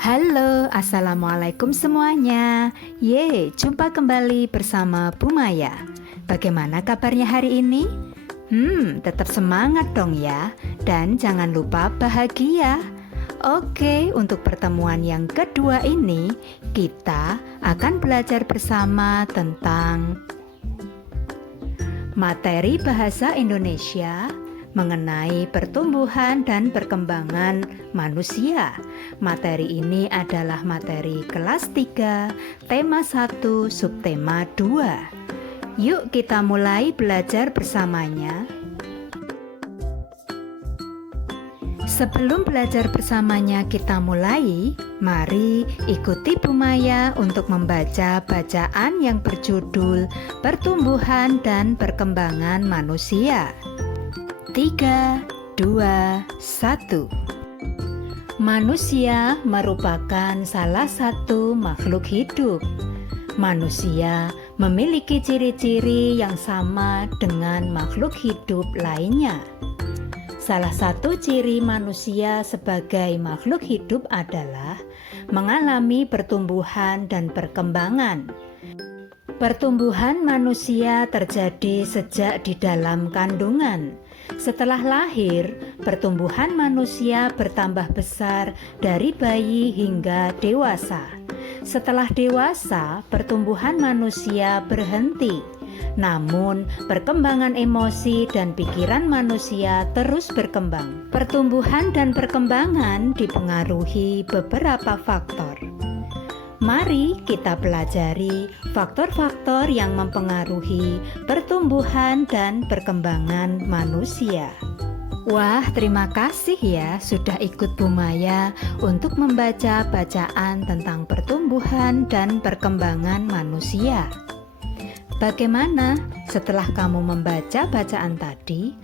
Halo, Assalamualaikum semuanya. Jumpa kembali bersama Bu Maya. Bagaimana kabarnya hari ini? Tetap semangat dong ya. Dan jangan lupa bahagia. Oke, untuk pertemuan yang kedua ini, kita akan belajar bersama tentang materi bahasa Indonesia mengenai pertumbuhan dan perkembangan manusia. Materi ini adalah materi kelas 3, tema 1, subtema 2. Yuk kita mulai belajar bersamanya. Sebelum belajar bersamanya kita mulai, mari ikuti Bu Maya untuk membaca bacaan yang berjudul Pertumbuhan dan Perkembangan Manusia. 3, 2, 1. Manusia merupakan salah satu makhluk hidup. Manusia memiliki ciri-ciri yang sama dengan makhluk hidup lainnya. Salah satu ciri manusia sebagai makhluk hidup adalah mengalami pertumbuhan dan perkembangan. Pertumbuhan manusia terjadi sejak di dalam kandungan. Setelah lahir, pertumbuhan manusia bertambah besar dari bayi hingga dewasa. Setelah dewasa, pertumbuhan manusia berhenti. Namun, perkembangan emosi dan pikiran manusia terus berkembang. Pertumbuhan dan perkembangan dipengaruhi beberapa faktor. Mari kita pelajari faktor-faktor yang mempengaruhi pertumbuhan dan perkembangan manusia. Wah, terima kasih ya sudah ikut Bu Maya untuk membaca bacaan tentang pertumbuhan dan perkembangan manusia. Bagaimana setelah kamu membaca bacaan tadi?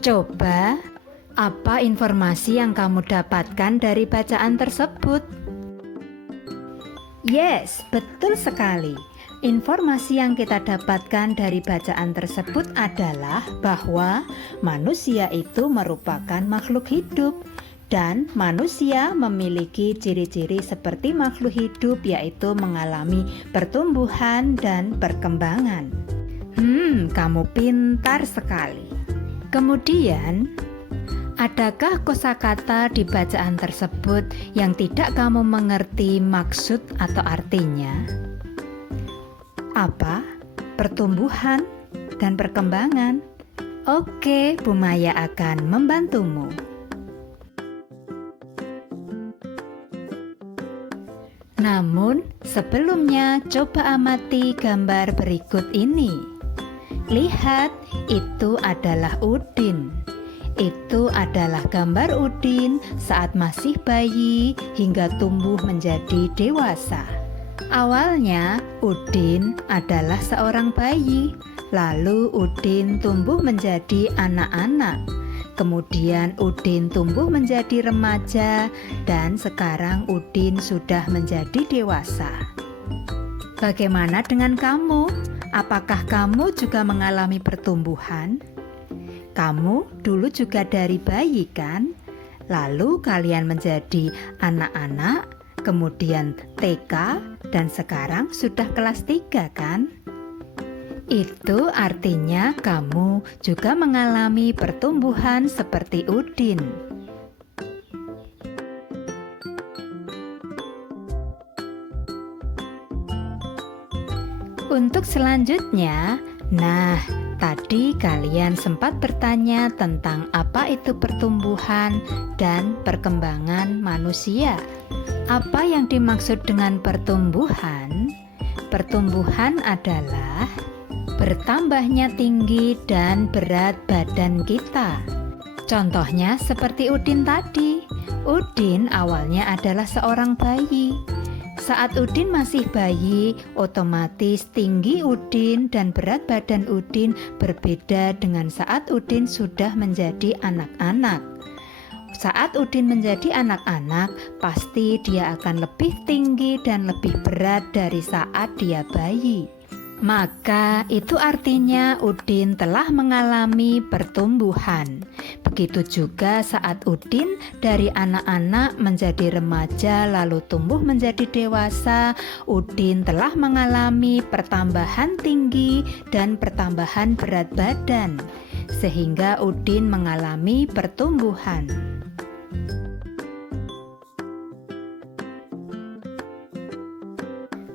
Coba, apa informasi yang kamu dapatkan dari bacaan tersebut? Yes, betul sekali. Informasi yang kita dapatkan dari bacaan tersebut adalah bahwa manusia itu merupakan makhluk hidup dan manusia memiliki ciri-ciri seperti makhluk hidup, yaitu mengalami pertumbuhan dan perkembangan. Kamu pintar sekali. Kemudian, adakah kosakata di bacaan tersebut yang tidak kamu mengerti maksud atau artinya? Apa? Pertumbuhan dan perkembangan? Oke, Bu Maya akan membantumu. Namun, sebelumnya coba amati gambar berikut ini. Lihat, itu adalah Udin. Itu adalah gambar Udin saat masih bayi hingga tumbuh menjadi dewasa. Awalnya, Udin adalah seorang bayi, lalu Udin tumbuh menjadi anak-anak. Kemudian Udin tumbuh menjadi remaja dan sekarang Udin sudah menjadi dewasa. Bagaimana dengan kamu? Apakah kamu juga mengalami pertumbuhan? Kamu dulu juga dari bayi kan? Lalu kalian menjadi anak-anak, kemudian TK, dan sekarang sudah kelas 3 kan? Itu artinya kamu juga mengalami pertumbuhan seperti Udin. Untuk selanjutnya, tadi kalian sempat bertanya tentang apa itu pertumbuhan dan perkembangan manusia. Apa yang dimaksud dengan pertumbuhan? Pertumbuhan adalah bertambahnya tinggi dan berat badan kita. Contohnya seperti Udin tadi. Udin awalnya adalah seorang bayi. Saat Udin masih bayi, otomatis tinggi Udin dan berat badan Udin berbeda dengan saat Udin sudah menjadi anak-anak. Saat Udin menjadi anak-anak, pasti dia akan lebih tinggi dan lebih berat dari saat dia bayi. Maka itu artinya Udin telah mengalami pertumbuhan. Begitu juga saat Udin dari anak-anak menjadi remaja lalu tumbuh menjadi dewasa, Udin telah mengalami pertambahan tinggi dan pertambahan berat badan, sehingga Udin mengalami pertumbuhan.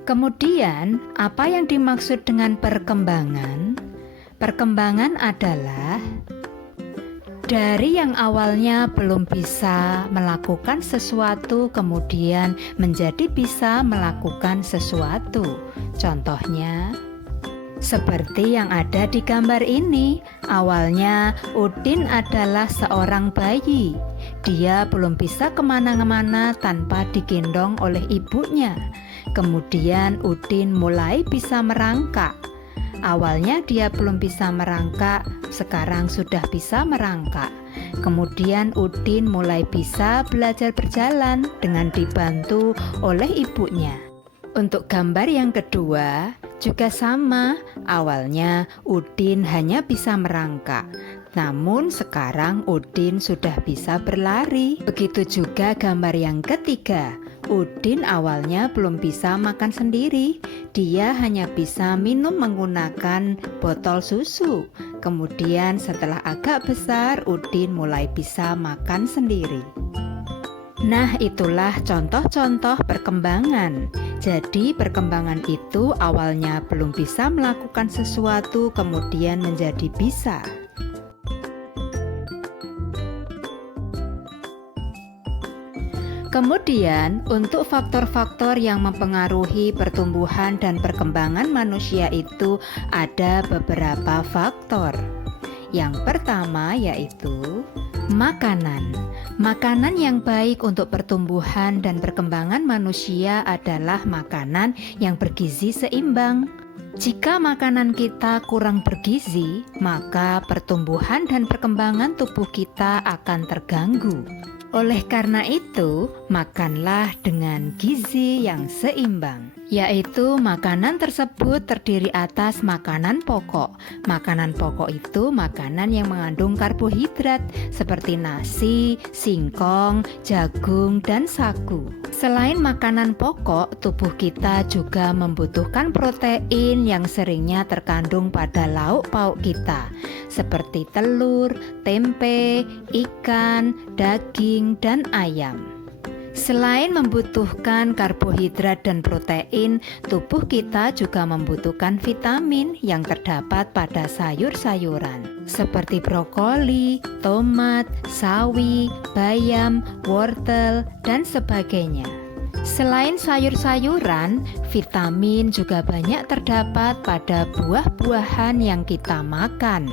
Kemudian, apa yang dimaksud dengan perkembangan? Perkembangan adalah dari yang awalnya belum bisa melakukan sesuatu, kemudian menjadi bisa melakukan sesuatu. Contohnya, seperti yang ada di gambar ini, awalnya Udin adalah seorang bayi. Dia belum bisa kemana-mana tanpa digendong oleh ibunya. Kemudian Udin mulai bisa merangkak. Awalnya dia belum bisa merangkak, sekarang sudah bisa merangkak. Kemudian Udin mulai bisa belajar berjalan dengan dibantu oleh ibunya. Untuk gambar yang kedua juga sama, awalnya Udin hanya bisa merangkak. Namun sekarang Udin sudah bisa berlari. Begitu juga gambar yang ketiga. Udin awalnya belum bisa makan sendiri. Dia hanya bisa minum menggunakan botol susu. Kemudian setelah agak besar, Udin mulai bisa makan sendiri. Nah, itulah contoh-contoh perkembangan. Jadi perkembangan itu awalnya belum bisa melakukan sesuatu, kemudian menjadi bisa. Kemudian, untuk faktor-faktor yang mempengaruhi pertumbuhan dan perkembangan manusia itu ada beberapa faktor. Yang pertama yaitu makanan. Makanan yang baik untuk pertumbuhan dan perkembangan manusia adalah makanan yang bergizi seimbang. Jika makanan kita kurang bergizi, maka pertumbuhan dan perkembangan tubuh kita akan terganggu. Oleh karena itu, makanlah dengan gizi yang seimbang, yaitu makanan tersebut terdiri atas makanan pokok. Makanan pokok itu makanan yang mengandung karbohidrat seperti nasi, singkong, jagung, dan sagu. Selain makanan pokok, tubuh kita juga membutuhkan protein yang seringnya terkandung pada lauk pauk kita, seperti telur, tempe, ikan, daging, dan ayam. Selain membutuhkan karbohidrat dan protein, tubuh kita juga membutuhkan vitamin yang terdapat pada sayur-sayuran seperti brokoli, tomat, sawi, bayam, wortel, dan sebagainya. Selain sayur-sayuran, vitamin juga banyak terdapat pada buah-buahan yang kita makan,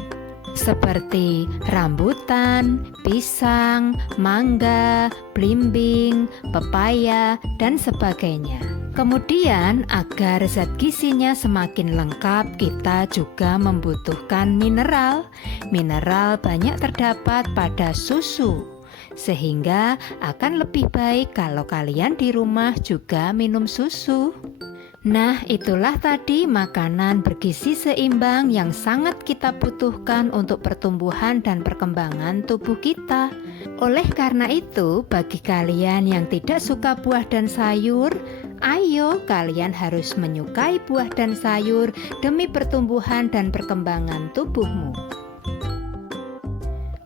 seperti rambutan, pisang, mangga, belimbing, pepaya, dan sebagainya. Kemudian, agar zat gizinya semakin lengkap, kita juga membutuhkan mineral. Mineral banyak terdapat pada susu, sehingga akan lebih baik kalau kalian di rumah juga minum susu. Nah, itulah tadi makanan bergizi seimbang yang sangat kita butuhkan untuk pertumbuhan dan perkembangan tubuh kita. Oleh karena itu, bagi kalian yang tidak suka buah dan sayur, ayo kalian harus menyukai buah dan sayur demi pertumbuhan dan perkembangan tubuhmu.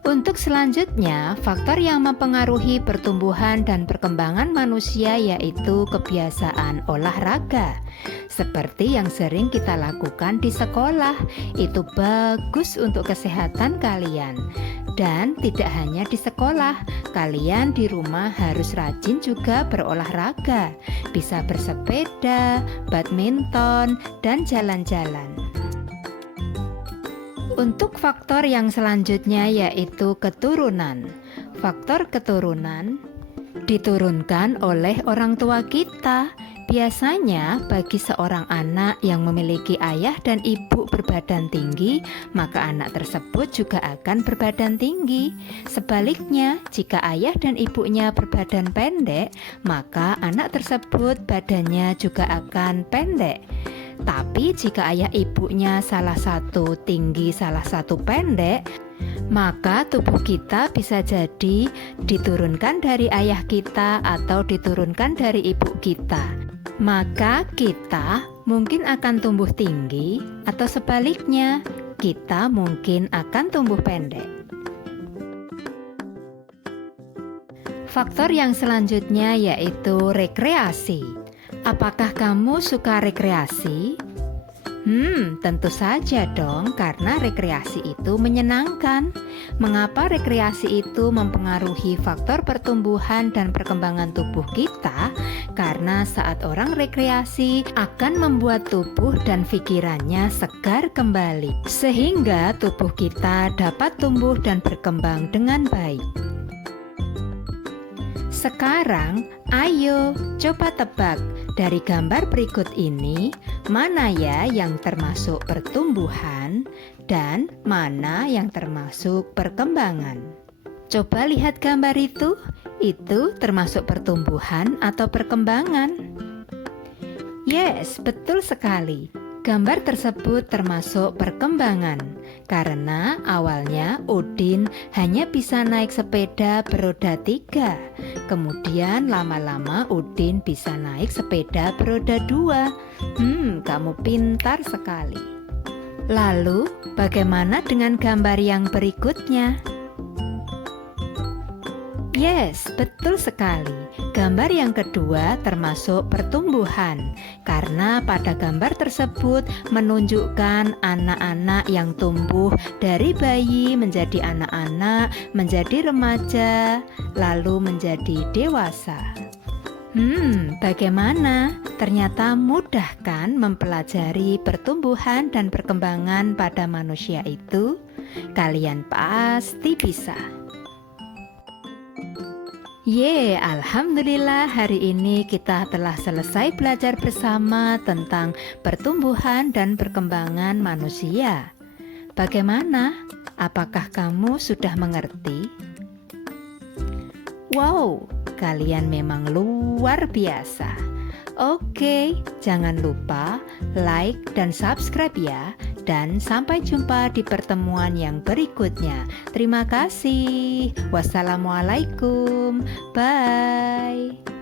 Untuk selanjutnya, faktor yang mempengaruhi pertumbuhan dan perkembangan manusia yaitu kebiasaan olahraga. Seperti yang sering kita lakukan di sekolah, itu bagus untuk kesehatan kalian. Dan tidak hanya di sekolah, kalian di rumah harus rajin juga berolahraga. Bisa bersepeda, badminton, dan jalan-jalan. Untuk faktor yang selanjutnya yaitu keturunan. Faktor keturunan diturunkan oleh orang tua kita. Biasanya bagi seorang anak yang memiliki ayah dan ibu berbadan tinggi, maka anak tersebut juga akan berbadan tinggi. Sebaliknya, jika ayah dan ibunya berbadan pendek, maka anak tersebut badannya juga akan pendek. Tapi jika ayah ibunya salah satu tinggi, salah satu pendek, maka tubuh kita bisa jadi diturunkan dari ayah kita atau diturunkan dari ibu kita. Maka kita mungkin akan tumbuh tinggi atau sebaliknya, kita mungkin akan tumbuh pendek. Faktor yang selanjutnya yaitu rekreasi. Apakah kamu suka rekreasi? Tentu saja dong, karena rekreasi itu menyenangkan. Mengapa rekreasi itu mempengaruhi faktor pertumbuhan dan perkembangan tubuh kita? Karena saat orang rekreasi akan membuat tubuh dan pikirannya segar kembali, sehingga tubuh kita dapat tumbuh dan berkembang dengan baik. Sekarang, ayo coba tebak dari gambar berikut ini, mana ya yang termasuk pertumbuhan dan mana yang termasuk perkembangan. Coba lihat gambar itu termasuk pertumbuhan atau perkembangan? Yes, betul sekali. Gambar tersebut termasuk perkembangan, karena awalnya Udin hanya bisa naik sepeda beroda 3. Kemudian lama-lama Udin bisa naik sepeda beroda 2. Kamu pintar sekali. Lalu, bagaimana dengan gambar yang berikutnya? Yes, betul sekali. Gambar yang kedua termasuk pertumbuhan, karena pada gambar tersebut menunjukkan anak-anak yang tumbuh dari bayi menjadi anak-anak, menjadi remaja, lalu menjadi dewasa. Bagaimana? Ternyata mudah kan mempelajari pertumbuhan dan perkembangan pada manusia itu? Kalian pasti bisa. Alhamdulillah hari ini kita telah selesai belajar bersama tentang pertumbuhan dan perkembangan manusia. Bagaimana? Apakah kamu sudah mengerti? Wow, kalian memang luar biasa. Oke, jangan lupa like dan subscribe ya. Dan sampai jumpa di pertemuan yang berikutnya. Terima kasih. Wassalamualaikum. Bye.